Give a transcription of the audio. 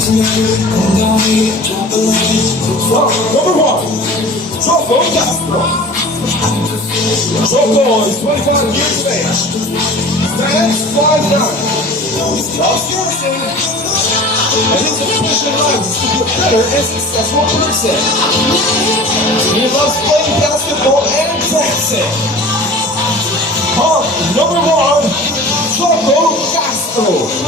Number one, Choco Castro. Choco is 25 years of age. Stands 5'9". Loves dancing. And his ambition in life is to be a better and successful person. He loves playing basketball and dancing. Number one, Choco Castro.